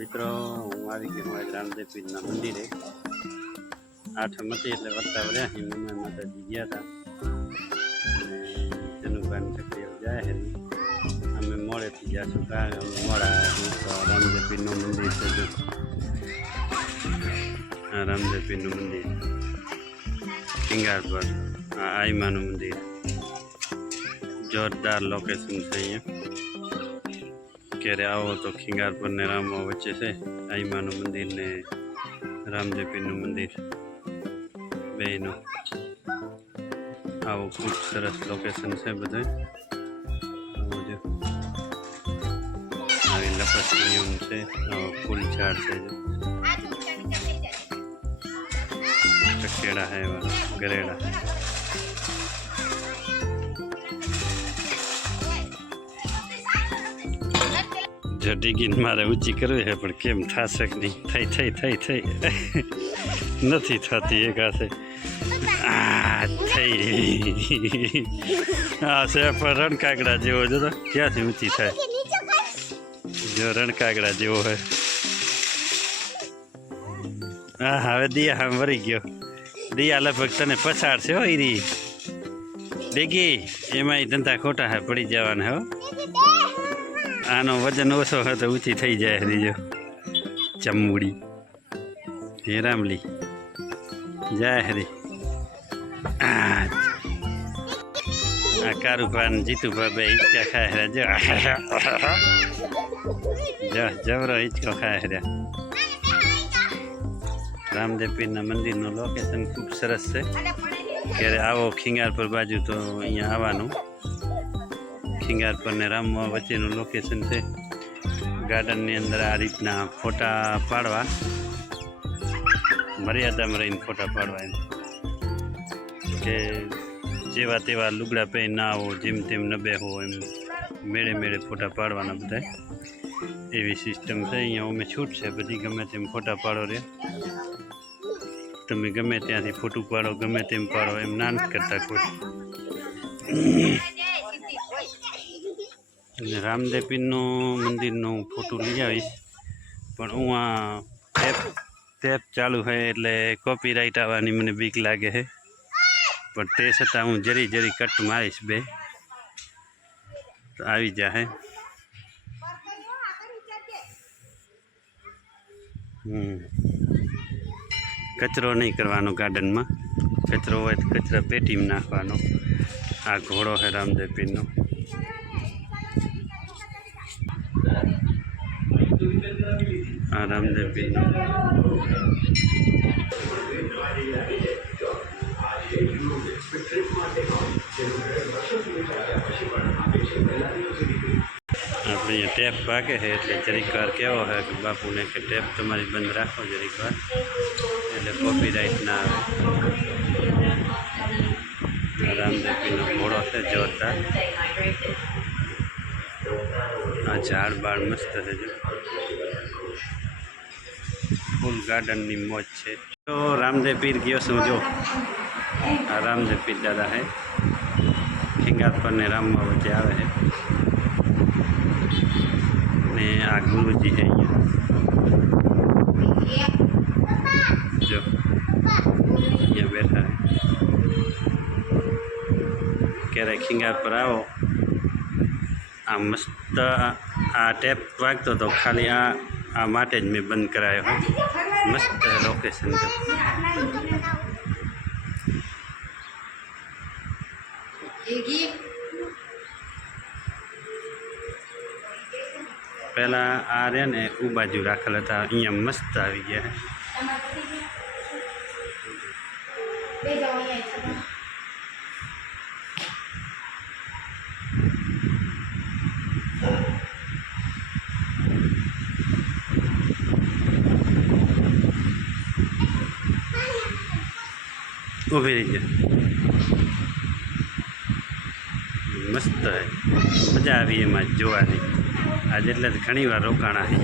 મિત્રો હું આવી ગયો આજ રામદેવ પીરના મંદિરે આઠમ હતી એટલે વરતા વર્યા મમ્મી માતાજી ગયા હતા અને જનુભાઈ ચક્રી જાય હે અમે મોડેથી જઈશું કારણ અમે મોડા તો રામદેવ પીરનું મંદિર છે જો આ રામદેવ પીરનું મંદિર સિંગારપર આ આઈમાનું મંદિર જોરદાર લોકેશન છે અહીંયા ક્યારે આવો તો ખીંગારપર ને રામવા વચ્ચે છે આઈમાનું મંદિર ને રામદેવ પીરનું મંદિર બેનું આવું ખૂબ સરસ લોકેશન છે બધું આવી લપસણીઓ છે ફૂલ ઝાડ છે ચકેડા है ગરેડા જો ડીગીને મારે ઊંચી કરવી છે પણ કેમ થશે કે નહીં થઈ નથી થતી એક હાથે થઈ હા છે પણ રણકાગડા જેવો જો તો ક્યાંથી ઊંચી થાય જો રણકાગડા જેવો હોય હા હવે દિયા હા મરી ગયો દિયા લગભગ તને પછાડશે હો ઈરી ડીગી એમાં ધંધા ખોટા હે પડી જવાના હો આનો વજન ઓછો હોય તો ઊંચી થઈ જાય દીજો ચમુડી હે રામલી જાય હરી આ કારુભા ને જીતુભા બે હિંચકા ખાય રહ્યા જો જબરો હિંચકો ખાય રહ્યા રામદેવ પીરના મંદિરનું લોકેશન ખૂબ સરસ છે ક્યારે આવો ખીંગારપર બાજુ તો અહીંયા આવવાનું ખીંગારપર ને રામવા વચ્ચેનું લોકેશન છે ગાર્ડનની અંદર આ રીતના ફોટા પાડવા મર્યાદામાં રહીને ફોટા પાડવા એમ કે જેવા તેવા લુગડા પહેરી ના આવો જેમ તેમ ન બેહો એમ મેળે મેળે ફોટા પાડવાના બધા એવી સિસ્ટમ છે અહીંયા અમે છૂટ છે બધી ગમે તેમ ફોટા પાડો રે તમે ગમે ત્યાંથી ફોટું પાડો ગમે તેમ પાડો એમ ના નથી કરતા કોઈ અને રામદેવ પીરનું મંદિરનું ફોટો લઈ આવીશ પણ હું આ ટેપ ચાલુ હોય એટલે કોપીરાઇટ આવવાની મને બીક લાગે છે પણ તે છતાં હું જરી કટ મારીશ બે તો આવી જાય કચરો નહીં કરવાનો ગાર્ડનમાં કચરો હોય તો કચરા પેટીમાં નાખવાનો આ ઘોડો છે રામદેવ પીરનો આ રામદેવ પીરનો આપણે અહીંયા ટેપ ભાગે છે એટલે જરીક વાર કેવો હોય કે બાપુને કે ટેપ તમારી બંધ રાખો જરીક વાર એટલે કોપીરાઇટ ના આવે રામદેવ પીરનો ઘોડો છે જોરદાર આ ઝાડ બાળ મસ્ત છે જો ફૂલ ગાર્ડનની મોજ છે તો રામદેવ પીર ગયો છું જો આ રામદેવ પીર દાદા હે ખીંગારપર ને રામવા વચ્ચે આવે છે ને આ ગુરુજી છે અહીંયા જો અહીંયા બેઠા ક્યારે ખીંગારપર આવો આ મસ્ત આ ટેપ વાગતો હતો ખાલી આ માટે જ મેં બંધ કરાયો મસ્ત લોકેશન છે પહેલાં આ રે ને ઉ બાજુ રાખેલ હતા અહીંયા મસ્ત આવી ગયા ઊભી રહી જાય મસ્ત હે મજા આવી એમાં જોવાની આજે એટલે ઘણી વાર રોકાણા છે